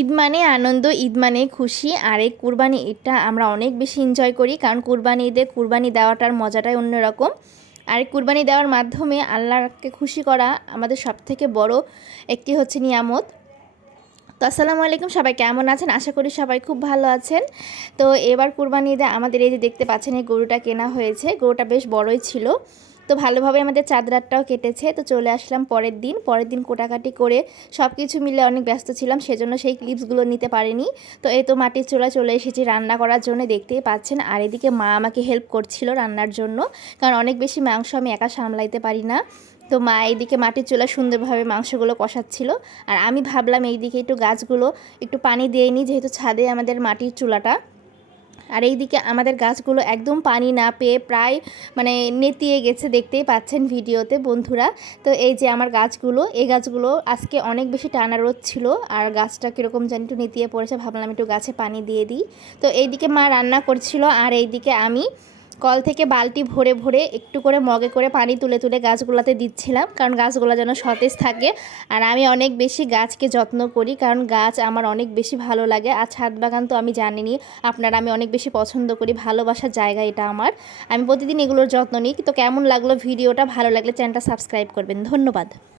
ঈদ মানে আনন্দ, ঈদ মানে খুশি। আর এই কুরবানি ঈদটা আমরা অনেক বেশি এনজয় করি, কারণ কুরবানি ঈদে কুরবানি দেওয়াটার মজাটাই অন্যরকম। আর কুরবানি দেওয়ার মাধ্যমে আল্লাহকে খুশি করা আমাদের সবথেকে বড় একটি হচ্ছে নিয়ামত। তো আসসালামু আলাইকুম, সবাই কেমন আছেন? আশা করি সবাই খুব ভালো আছেন। তো এবার কুরবানি ঈদে আমাদের এই যে দেখতে পাচ্ছেন, এই গরুটা কেনা হয়েছে। গরুটা বেশ বড়ই ছিল। তো ভালোভাবে আমাদের চাঁদরাতটাও কেটেছে। তো চলে আসলাম পরের দিন। পরের দিন কোটাকাটি করে সব কিছু মিলে অনেক ব্যস্ত ছিলাম, সেজন্য সেই ক্লিপসগুলো নিতে পারিনি। তো এই তো মাটির চুলা চলে এসেছি রান্না করার জন্য, দেখতেই পাচ্ছেন। আর এদিকে মা আমাকে হেল্প করছিল রান্নার জন্য, কারণ অনেক বেশি মাংস আমি একা সামলাইতে পারি না। তো মা এইদিকে মাটির চুলা সুন্দরভাবে মাংসগুলো কষাচ্ছিল। আর আমি ভাবলাম এইদিকে একটু গাছগুলো একটু পানি দিয়ে নিই, যেহেতু ছাদে আমাদের মাটির চুলাটা। আর এইদিকে আমাদের গাছগুলো একদম পানি না পেয়ে প্রায় মানে নেতিয়ে গেছে, দেখতেই পাচ্ছেন ভিডিওতে বন্ধুরা। তো এই যে আমার গাছগুলো, এই গাছগুলো আজকে অনেক বেশি টানা রোদ ছিল আর গাছটা কীরকম জানি একটু নেতিয়ে পড়েছে, ভাবলাম একটু গাছে পানি দিয়ে দিই। তো এইদিকে মা রান্না করছিল আর এইদিকে আমি কল থেকে বালতি ভরে ভরে একটু করে মগে করে পানি তুলে তুলে গাছগুলোতে দিচ্ছিলাম, কারণ গাছগুলো যেন সতেজ থাকে। আর আমি অনেক বেশি গাছকে যত্ন করি, কারণ গাছ আমার অনেক বেশি ভালো লাগে। আর ছাদ বাগান তো আমি জানিনি, আপনারা আমি অনেক বেশি পছন্দ করি, ভালোবাসার জায়গা এটা আমার। আমি প্রতিদিন এগুলোর যত্ন নিই, তো কেমন লাগল ভিডিওটা, ভালো লাগলে চ্যানেলটা সাবস্ক্রাইব করবেন। ধন্যবাদ।